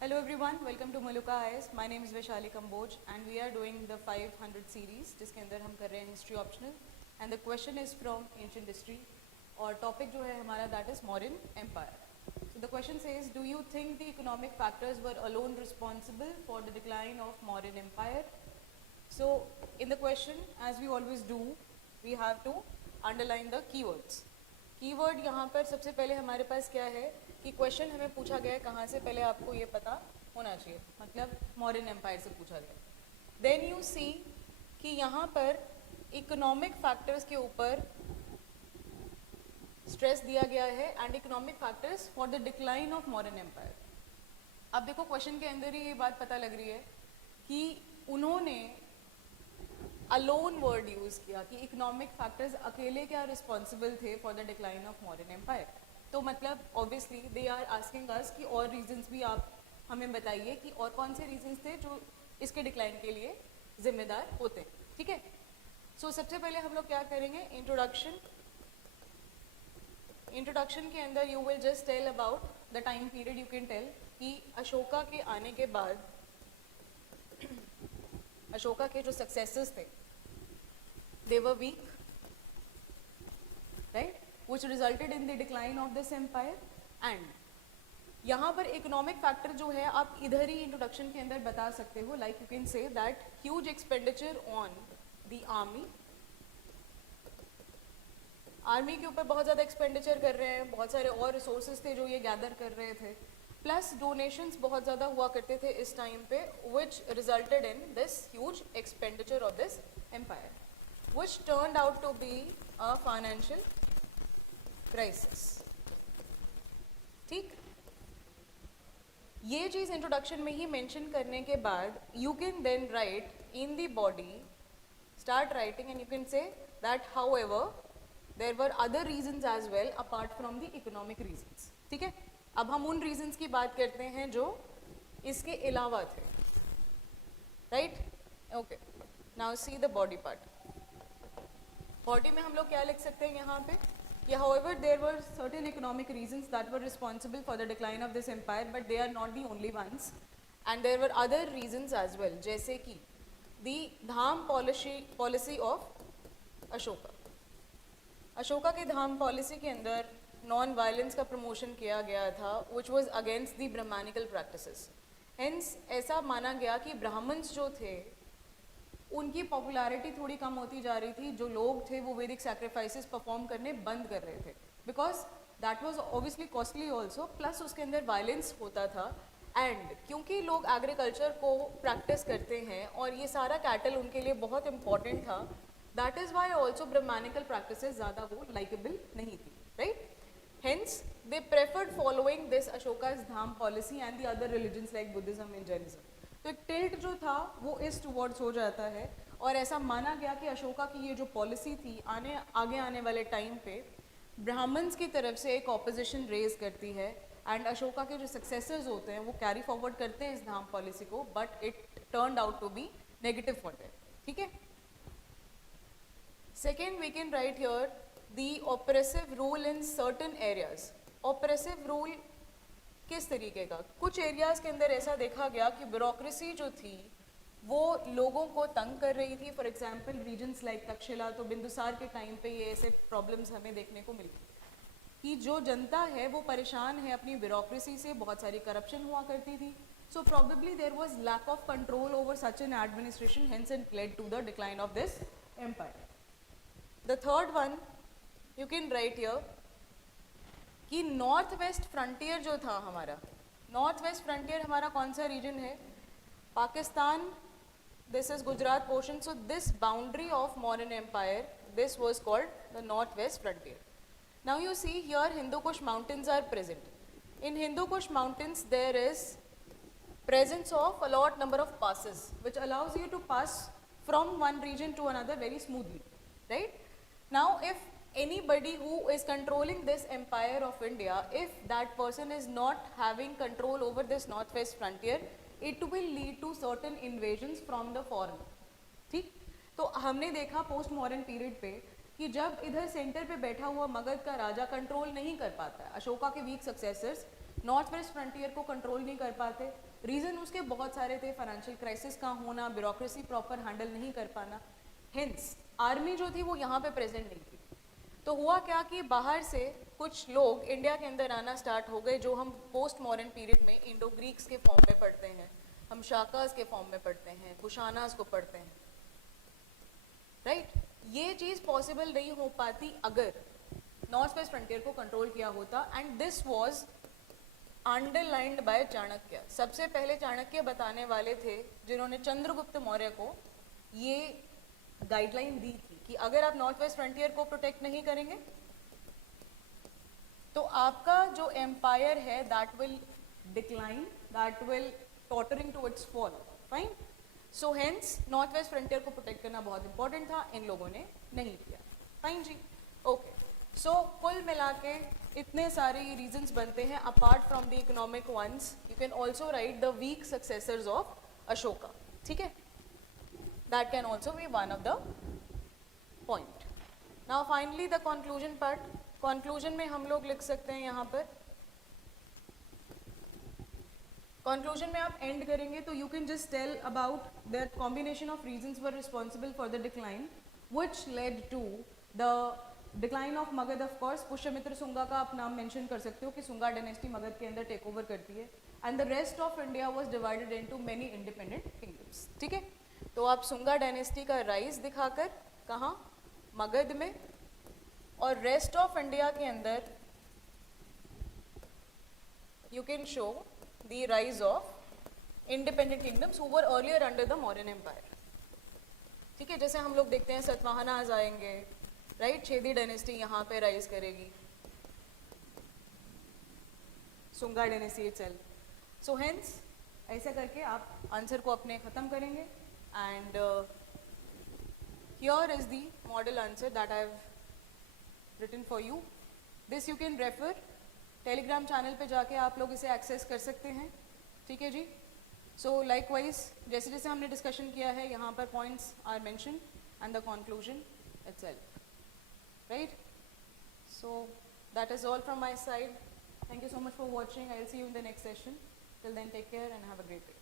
Hello everyone, welcome to Maluka IS. My name is Vaishali Kamboj and we are doing the 500 series जिसके अंदर हम कर रहे हैं history optional and the question is from ancient history और topic जो है हमारा that is Mauryan Empire. So the question says, do you think the economic factors were alone responsible for the decline of Mauryan Empire? So in the question, as we always do, we have to underline the keywords. Keyword यहाँ पर सबसे पहले हमारे पास क्या है कि question हमें पूछा गया है कहाँ से, पहले आपको ये पता होना चाहिए, मतलब मौर्यन एम्पायर से पूछा गया। देन यू सी कि यहाँ पर इकोनॉमिक फैक्टर्स के ऊपर स्ट्रेस दिया गया है and economic factors for the decline of Mauryan empire. अब देखो क्वेश्चन के अंदर ही ये बात पता लग रही है कि उन्होंने अलोन वर्ड यूज किया कि इकोनॉमिक फैक्टर्स अकेले क्या रिस्पॉन्सिबल थे for the decline of Mauryan empire. तो मतलब obviously they are asking us कि और रीजंस भी आप हमें बताइए कि और कौन से रीजंस थे जो इसके डिक्लाइन के लिए जिम्मेदार होते हैं। ठीक है, सो सबसे पहले हम लोग क्या करेंगे, इंट्रोडक्शन के अंदर you will just tell about the time period. You can tell कि अशोका के आने के बाद अशोका के जो सक्सेसर्स थे they were weak, right, which resulted in the decline of this empire. and यहाँ पर इकोनॉमिक फैक्टर जो है आप इधर ही इंट्रोडक्शन के अंदर बता सकते हो, like you can say that huge expenditure on the army के ऊपर बहुत ज़्यादा एक्सपेंडिचर कर रहे हैं, बहुत सारे और रिसोर्सेज थे जो ये गैदर कर रहे थे, प्लस डोनेशंस बहुत ज़्यादा हुआ करते थे इस टाइम पे, which resulted in this huge expenditure of this empire, which turned out to be a financial crisis. ठीक, ये चीज़ इंट्रोडक्शन में ही मेंशन करने के बाद you can then write in the body, start writing and you can say that however there were other reasons as well apart from the economic reasons. ठीक है, अब हम उन reasons की बात करते हैं जो इसके अलावा थे, right? Okay, now see the body part. Body में हम लोग क्या लिख सकते हैं यहाँ पे कि however there were certain economic reasons that were responsible for the decline of this empire but they are not the only ones and there were other reasons as well, जैसे कि the Dham policy of Ashoka. Ashoka के धाम policy के अंदर non violence का promotion किया गया था which was against the brahmanical practices. hence ऐसा माना गया कि ब्राह्मण्स जो थे उनकी पॉपुलैरिटी थोड़ी कम होती जा रही थी, जो लोग थे वो वैदिक सैक्रिफाइसेस परफॉर्म करने बंद कर रहे थे because that was obviously costly also, plus उसके अंदर वायलेंस होता था। एंड क्योंकि लोग एग्रीकल्चर को प्रैक्टिस करते हैं और ये सारा कैटल उनके लिए बहुत इंपॉर्टेंट था, that is why also brahmanical practices ज़्यादा वो लाइकेबल नहीं थी, right? Hence they preferred following this Ashoka's dhamma policy and the other religions like Buddhism and Jainism. तो एक टिल्ट जो था वो ईस्ट टुवर्ड्स हो जाता है और ऐसा माना गया कि अशोका की ये जो पॉलिसी थी आगे आने वाले टाइम पे ब्राह्मण्स की तरफ से एक ऑपोजिशन रेज करती है एंड अशोका के जो सक्सेसर्स होते हैं वो कैरी फॉरवर्ड करते हैं इस धाम पॉलिसी को, but it turned out to be negative for them. ठीक है, second we can write here the oppressive rule in certain areas. Oppressive rule किस तरीके का? कुछ एरियाज़ के अंदर ऐसा देखा गया कि ब्यूरोक्रेसी जो थी वो लोगों को तंग कर रही थी। For example reasons like Takshashila, तो बिंदुसार के टाइम पे ये ऐसे प्रॉब्लम्स हमें देखने को मिलती कि जो जनता है वो परेशान है अपनी ब्यूरोक्रेसी से, बहुत सारी करप्शन हुआ करती थी। So probably there was lack of control over such an administration, hence it led to the decline of this empire. The third one you can write here कि नॉर्थ वेस्ट फ्रंटियर जो था हमारा, north west frontier हमारा कौन सा region है? Pakistan, this is Gujarat portion, so this boundary of Mauryan empire, this was called the north west frontier. Now you see here Hindu Kush mountains are present. In Hindu Kush mountains there is presence of a lot number of passes which allows you to pass from one region to another very smoothly, right? Now if anybody who is controlling this empire of India, if that person is not having control over this northwest frontier, it will lead to certain invasions from the foreign. ठीक, तो हमने देखा post modern period पे कि जब इधर centre पे बैठा हुआ मगध का राजा कंट्रोल नहीं कर पाता है, अशोका के weak successors, north west frontier को कंट्रोल नहीं कर पाते। रीज़न उसके बहुत सारे थे, फाइनेंशियल क्राइसिस का होना, ब्यूरोक्रेसी प्रॉपर हैंडल नहीं कर पाना। हिंस आर्मी जो थी वो यहाँ पे प्रेजेंट नहीं थी। तो हुआ क्या कि बाहर से कुछ लोग इंडिया के अंदर आना स्टार्ट हो गए, जो हम पोस्ट मॉडर्न पीरियड में इंडो ग्रीक्स के फॉर्म में पढ़ते हैं, हम शाकास के फॉर्म में पढ़ते हैं, कुशानास को पढ़ते हैं, राइट। ये चीज़ पॉसिबल नहीं हो पाती अगर नॉर्थ वेस्ट फ्रंटियर को कंट्रोल किया होता, and this was underlined by Chanakya. सबसे पहले चाणक्य बताने वाले थे जिन्होंने चंद्रगुप्त मौर्य को ये गाइडलाइन दी थी कि अगर आप नॉर्थ वेस्ट फ्रंटियर को प्रोटेक्ट नहीं करेंगे तो आपका जो एम्पायर है that will decline, that will tottering to its fall, fine. So hence north west frontier को प्रोटेक्ट करना बहुत इंपॉर्टेंट था, इन लोगों ने नहीं किया, फाइन जी, ओके। सो कुल मिला के इतने सारे रीजंस बनते हैं apart from the economic ones. You can also write the weak successors of Ashoka, ठीक है, that can also be one of the point. Now finally the conclusion part. Conclusion में हम लोग लिख सकते हैं यहाँ पर, कंक्लूजन में आप एंड करेंगे तो you can just tell about that combination of reasons were responsible for the decline which led to the decline of Magadh. Of course Pushyamitra Sunga का आप नाम मेंशन कर सकते हो कि सुंगा डायनेस्टी मगध के अंदर टेक ओवर करती है, and the rest of India was divided into many independent kingdoms, ठीक है। तो आप सुंगा डायनेस्टी का राइज दिखाकर कहाँ, मगध में, और रेस्ट ऑफ इंडिया के अंदर you can show the rise of independent kingdoms who were earlier under the Mauryan empire, ठीक है। जैसे हम लोग देखते हैं सतवाहनाज आएंगे, राइट, छेदी डायनेस्टी यहाँ पे राइज करेगी, Sunga dynasty itself. So hence ऐसा करके आप आंसर को अपने ख़त्म करेंगे, and here is the model answer that I have written for you. This you can refer, Telegram channel पे जाके आप लोग इसे एक्सेस कर सकते हैं, ठीक है जी। सो लाइकवाइज जैसे जैसे हमने डिस्कशन किया है यहाँ पर points are mention and the conclusion itself, right? So that is all from my side. Thank you so much for watching. I'll see you in the next session. Till then, take care and have a great day.